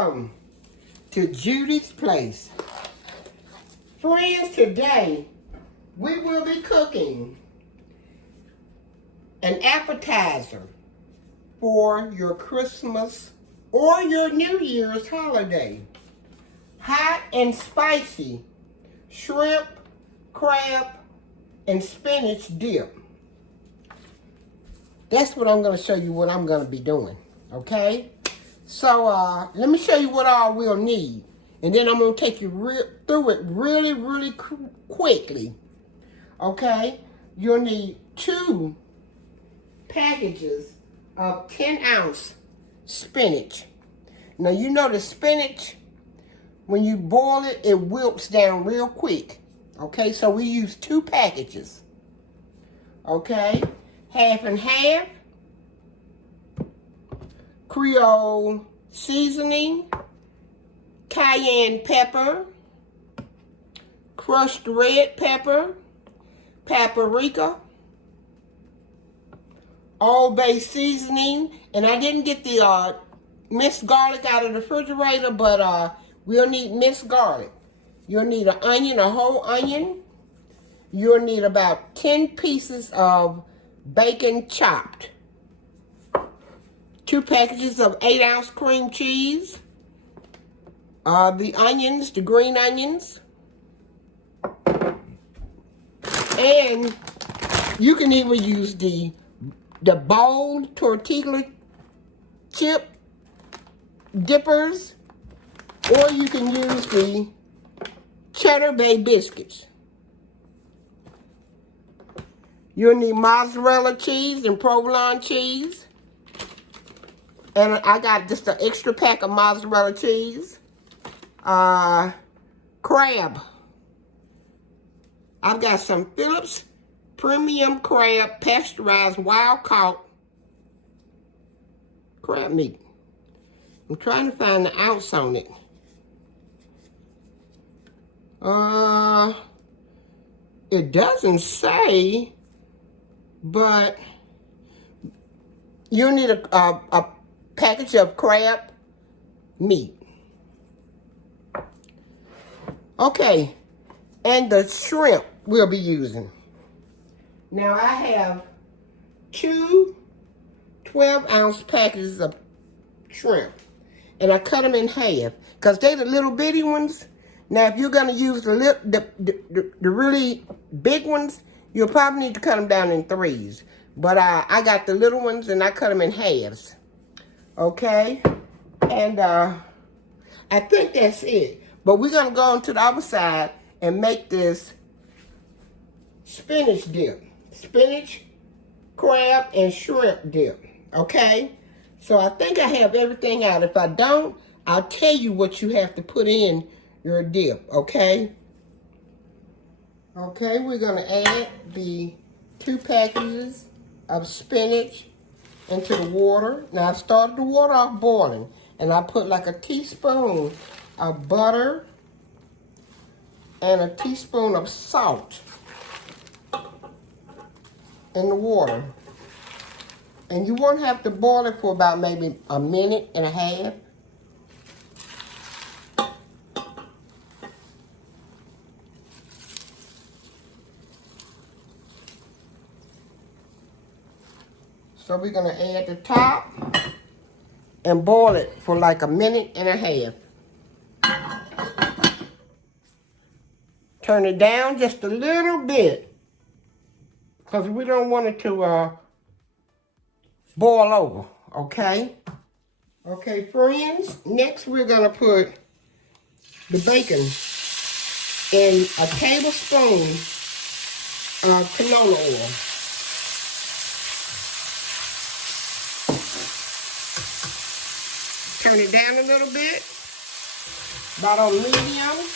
Welcome to Judy's Place. Friends, today we will be cooking an appetizer for your Christmas or your New Year's holiday. Hot and spicy shrimp, crab, and spinach dip. That's what I'm going to show you what I'm going to be doing, okay? So let me show you what all we'll need. And then I'm going to take you through it really quickly, okay? You'll need 2 packages of 10-ounce spinach. Now, you know the spinach, when you boil it, it wilts down real quick. Okay, so we use 2 packages. Okay, half and half. Creole seasoning, cayenne pepper, crushed red pepper, paprika, Old Bay seasoning, and I didn't get the minced garlic out of the refrigerator, but we'll need minced garlic. You'll need an onion, a whole onion. You'll need about 10 pieces of bacon chopped. 2 packages of 8-ounce cream cheese. The onions, the green onions. And you can even use the bold tortilla chip dippers, or you can use the Cheddar Bay biscuits. You'll need mozzarella cheese and provolone cheese. And I got just an extra pack of mozzarella cheese. Crab. I've got some Phillips premium crab pasteurized wild caught crab meat. I'm trying to find the ounce on it. It doesn't say, but you'll need a package of crab meat. Okay, and the shrimp we'll be using. Now I have 2 12-ounce packages of shrimp, and I cut them in half because they're the little bitty ones. Now, if you're gonna use the really big ones, you'll probably need to cut them down in 3s. But I got the little ones and I cut them in halves. Okay, and I think that's it. But we're gonna go on to the other side and make this spinach dip. Spinach, crab, and shrimp dip, okay? So I think I have everything out. If I don't, I'll tell you what you have to put in your dip, okay? Okay, we're gonna add the 2 packages of spinach into the water. Now I started the water off boiling, and I put like a teaspoon of butter and a teaspoon of salt in the water. And you won't have to boil it for about maybe a minute and a half. So we're gonna add the top and boil it for like a minute and a half. Turn it down just a little bit because we don't want it to boil over, okay? Okay, friends, next we're gonna put the bacon in a tablespoon of canola oil. Turn it down a little bit, about on medium.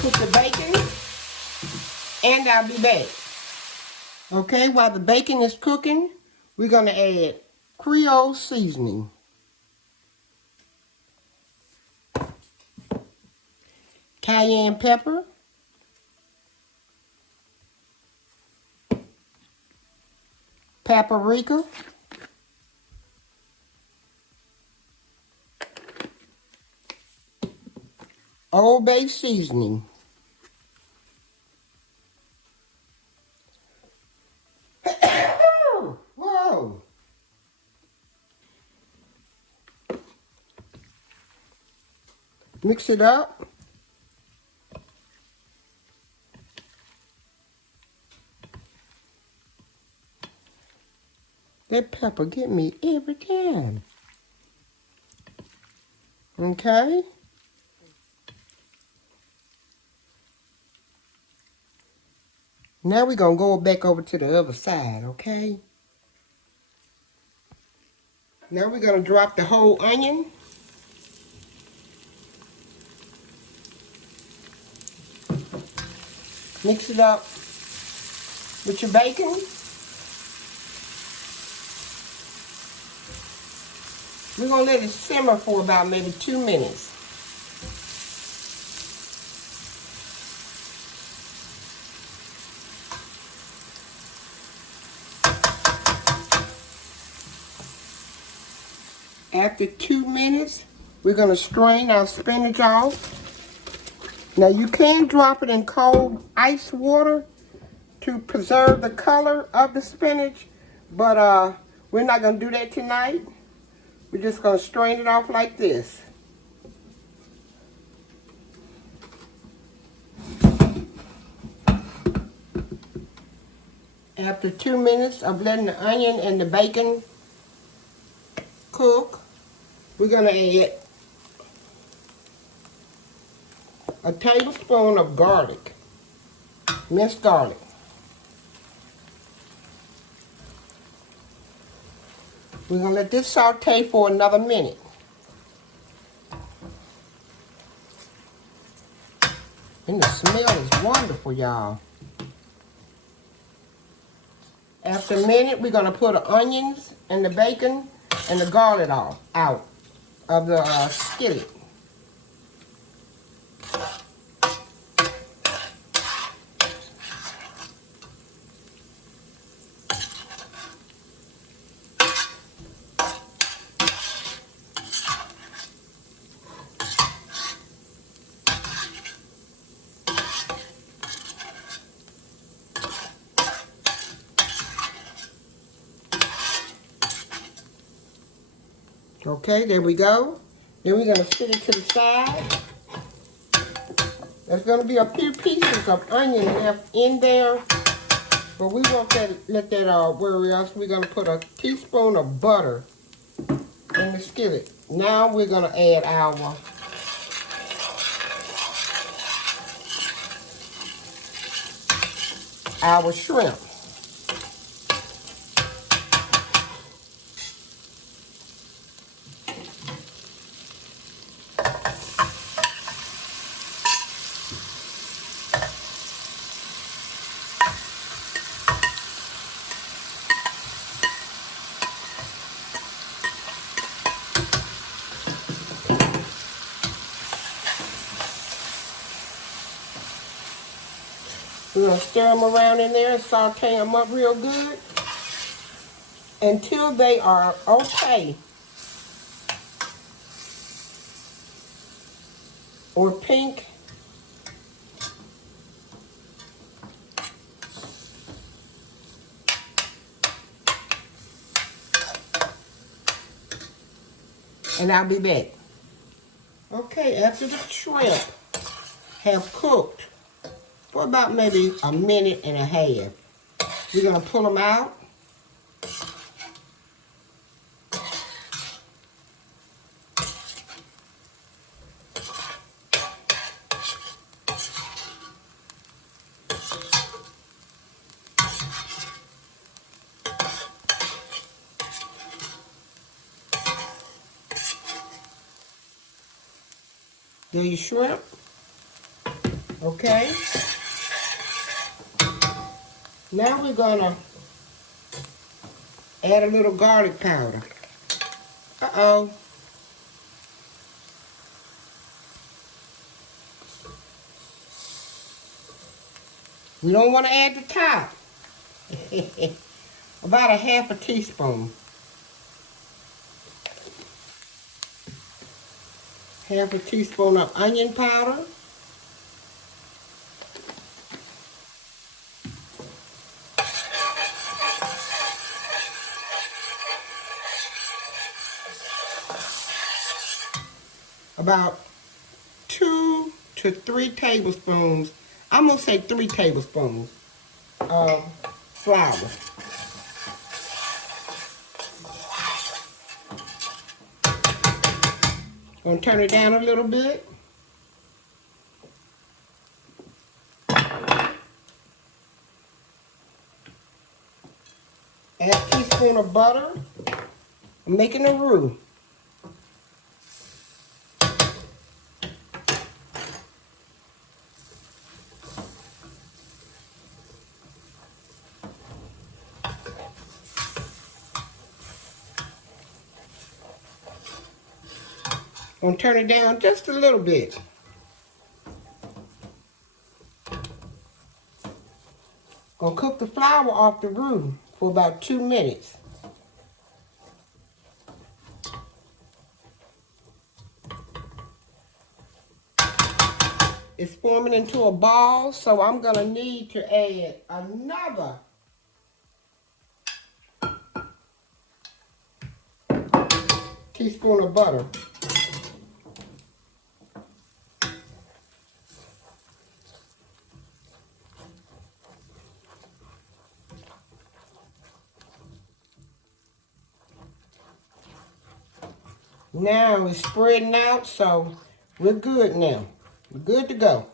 Put the bacon, and I'll be back. Okay, while the bacon is cooking, we're gonna add Creole seasoning. Cayenne pepper, paprika, Old Bay seasoning, whoa, mix it up. That pepper get me every time. Okay. Now we're going to go back over to the other side, okay? Now we're going to drop the whole onion. Mix it up with your bacon. We're going to let it simmer for about maybe 2 minutes. After 2 minutes, we're going to strain our spinach off. Now you can drop it in cold ice water to preserve the color of the spinach, but we're not going to do that tonight. We're just going to strain it off like this. After 2 minutes of letting the onion and the bacon cook, we're going to add a tablespoon of garlic, minced garlic. We're going to let this saute for another minute. And the smell is wonderful, y'all. After a minute, we're going to put the onions and the bacon and the garlic out of the skillet. Okay, there we go. Then we're going to set it to the side. There's going to be a few pieces of onion left in there, but we won't let that worry us. We're going to put a teaspoon of butter in the skillet. Now we're going to add our shrimp. We're going to stir them around in there and saute them up real good until they are okay or pink. And I'll be back. Okay, after the shrimp have cooked for about maybe a minute and a half, we're going to pull them out. There's your shrimp. Okay. Now we're gonna add a little garlic powder. Uh-oh. We don't want to add the top. About a half a teaspoon. Half a teaspoon of onion powder. About 2 to 3 tablespoons. I'm gonna say 3 tablespoons of flour. Gonna turn it down a little bit. Add a teaspoon of butter. I'm making a roux. Gonna turn it down just a little bit. Gonna cook the flour off the roux for about 2 minutes. It's forming into a ball, so I'm gonna need to add another teaspoon of butter. Now it's spreading out, so we're good now. We're good to go.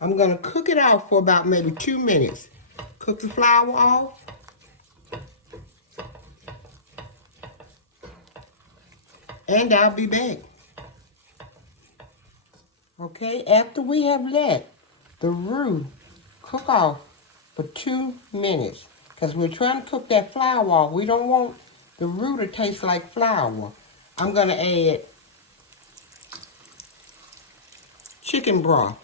I'm gonna cook it off for about maybe 2 minutes. Cook the flour off. And I'll be back. Okay, after we have let the roux cook off for 2 minutes, because we're trying to cook that flour off. We don't want the roux to taste like flour. I'm gonna add chicken broth.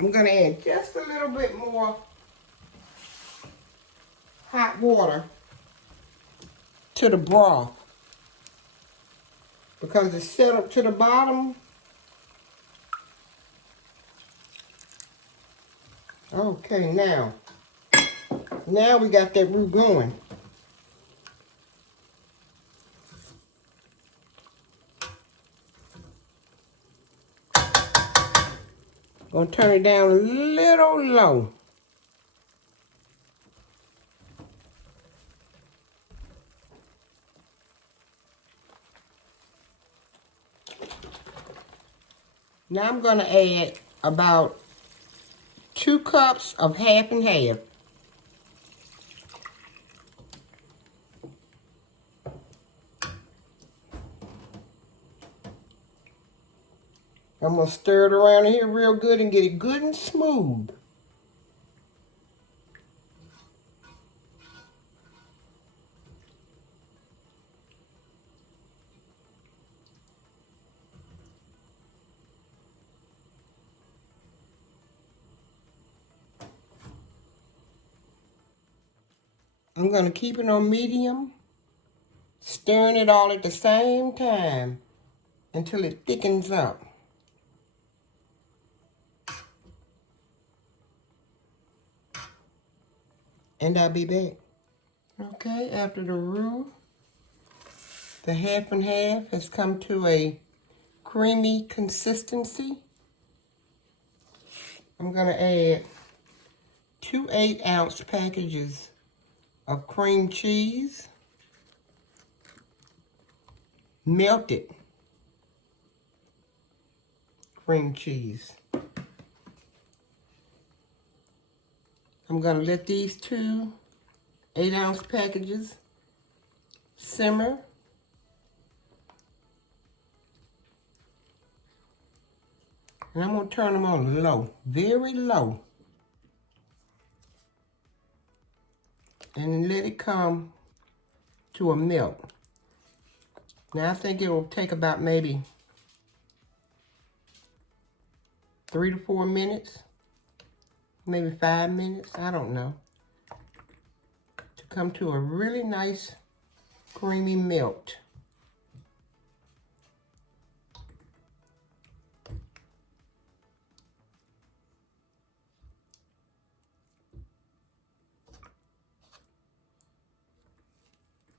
I'm gonna add just a little bit more hot water to the broth because it's set up to the bottom. Okay, now we got that roux going. Gonna turn it down a little low. Now I'm gonna add about 2 cups of half and half. I'm gonna stir it around here real good and get it good and smooth. I'm gonna keep it on medium, stirring it all at the same time until it thickens up. And I'll be back. Okay, after the roux, the half and half has come to a creamy consistency. I'm gonna add 2 8-ounce packages of cream cheese, melted cream cheese. I'm gonna let these 2 8-ounce packages simmer. And I'm going to turn them on low, very low. And let it come to a melt. Now I think it will take about maybe 3 to 4 minutes, maybe 5 minutes, I don't know, to come to a really nice creamy melt.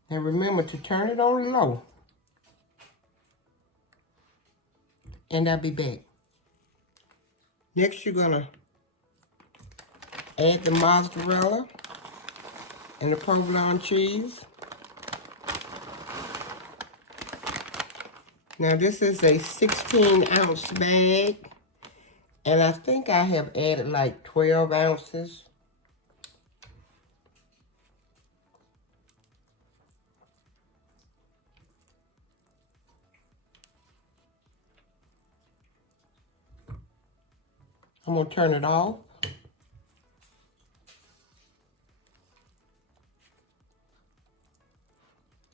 Now remember to turn it on low. And I'll be back. Next, you're gonna add the mozzarella and the provolone cheese. Now this is a 16-ounce bag, and I think I have added like 12 ounces. I'm gonna turn it off.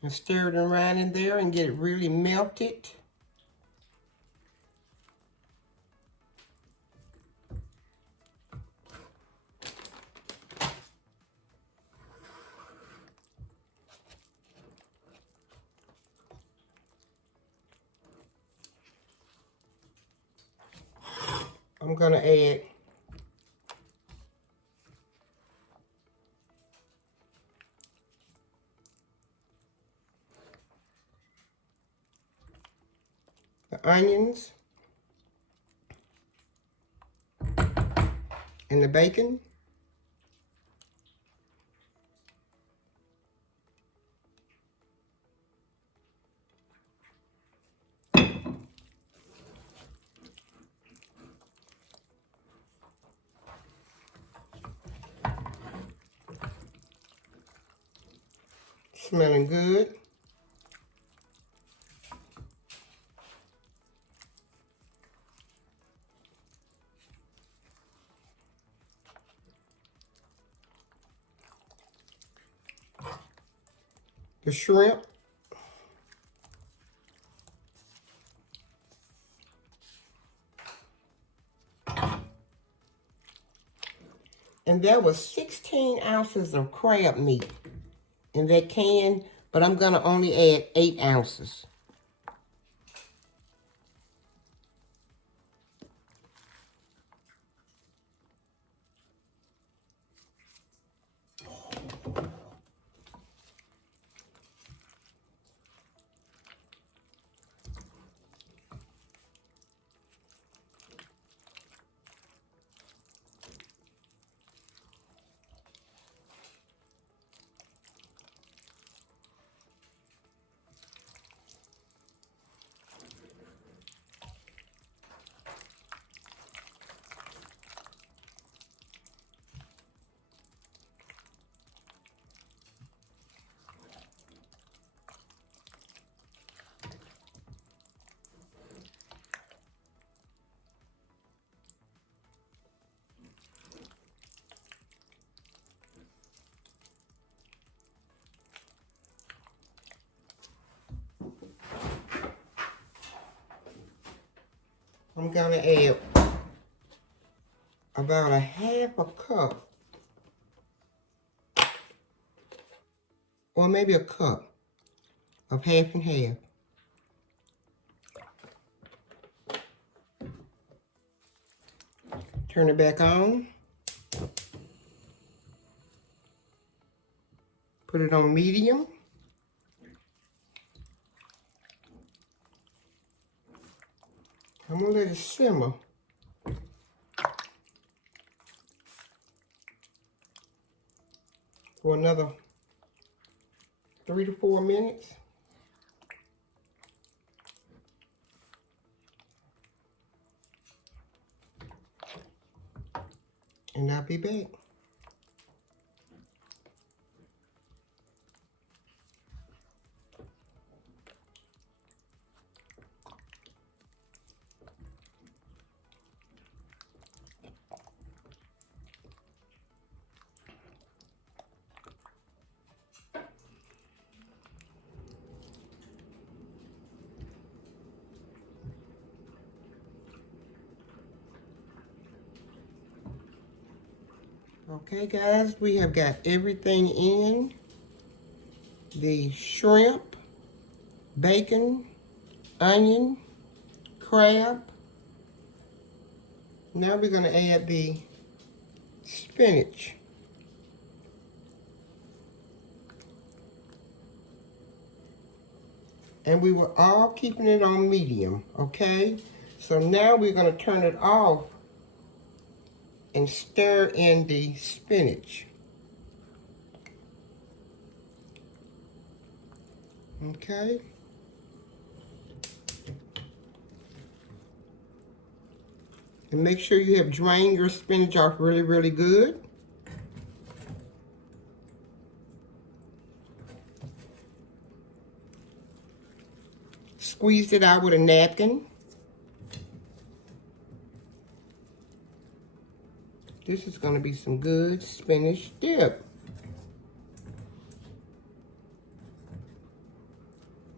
And stir it around in there and get it really melted. I'm gonna add the onions and the bacon. Smelling good. The shrimp. And there was 16 ounces of crab meat in that can, but I'm gonna only add 8 ounces. I'm gonna add about a half a cup, or maybe a cup of half and half. Turn it back on. Put it on medium. I'm gonna let it simmer for another 3 to 4 minutes. And I'll be back. Okay, guys, we have got everything in. The shrimp, bacon, onion, crab. Now we're going to add the spinach. And we were all keeping it on medium, okay? So now we're going to turn it off and stir in the spinach. Okay? And make sure you have drained your spinach off really, really good. Squeeze it out with a napkin. This is going to be some good spinach dip.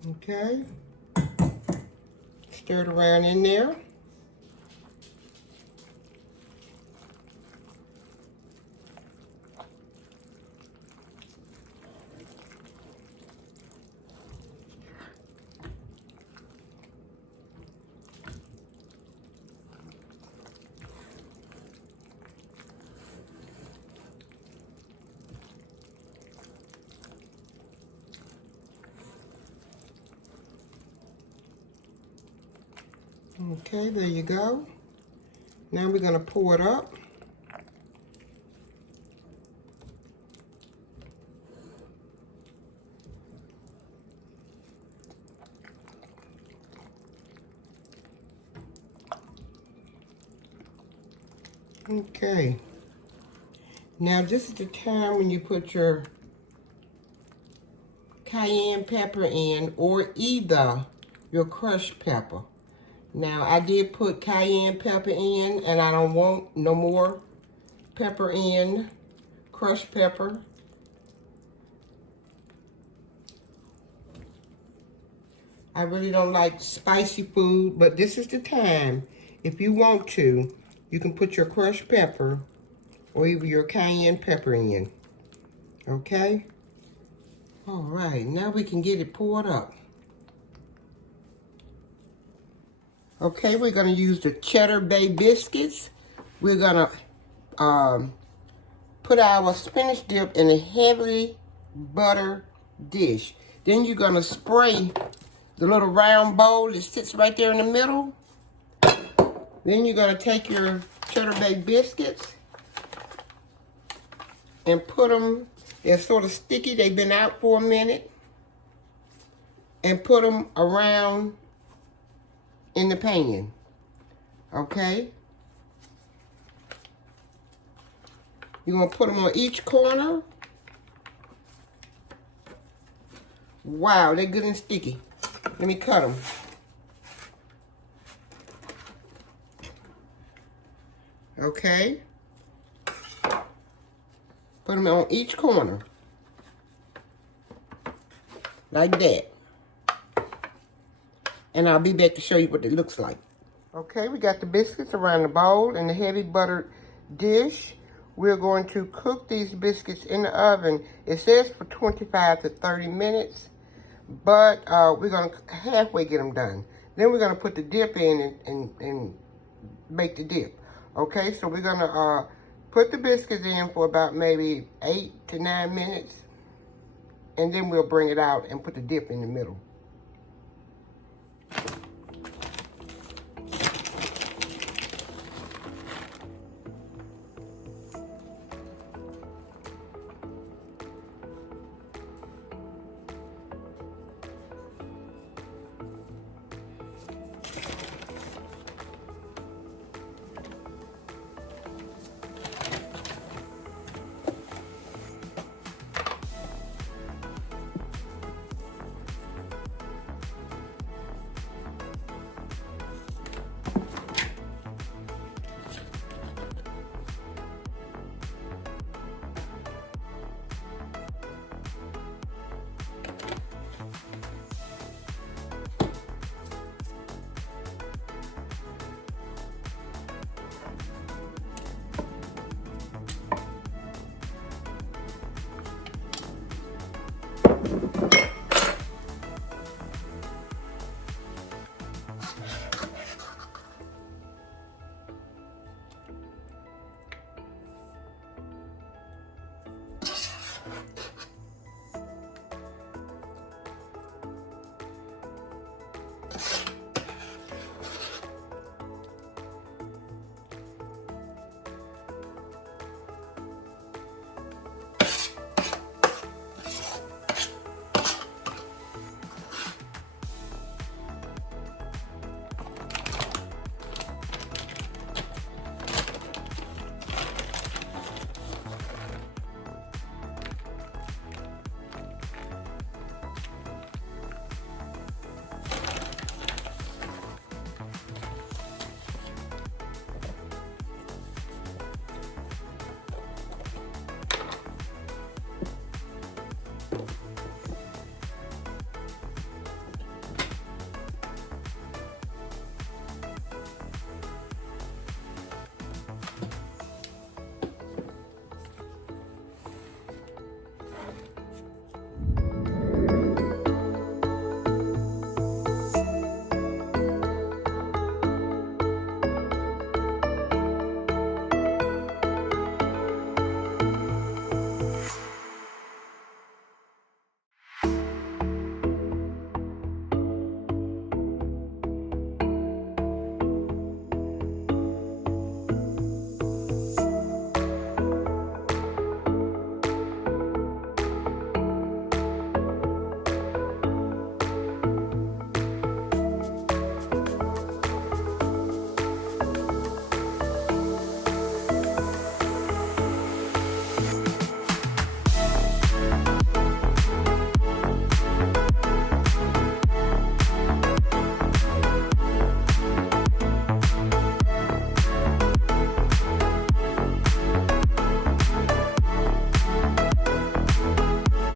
Okay. Stir it around in there. Okay, there you go. Now we're going to pour it up. Okay. Now this is the time when you put your cayenne pepper in, or either your crushed pepper. Now I did put cayenne pepper in, and I don't want no more pepper in, crushed pepper. I really don't like spicy food, but this is the time. If you want to, you can put your crushed pepper or even your cayenne pepper in. Okay? All right, now we can get it poured up. Okay, we're gonna use the Cheddar Bay biscuits. We're gonna put our spinach dip in a heavily buttered dish. Then you're gonna spray the little round bowl that sits right there in the middle. Then you're gonna take your Cheddar Bay biscuits and put them, they're sort of sticky, they've been out for a minute, and put them around in the pan, okay? You're gonna put them on each corner. Wow, they're good and sticky. Let me cut them. Okay. Put them on each corner. Like that. And I'll be back to show you what it looks like. Okay, we got the biscuits around the bowl in the heavy buttered dish. We're going to cook these biscuits in the oven. It says for 25 to 30 minutes, but we're going to halfway get them done. Then we're going to put the dip in and bake the dip. Okay, so we're going to put the biscuits in for about maybe 8 to 9 minutes, and then we'll bring it out and put the dip in the middle.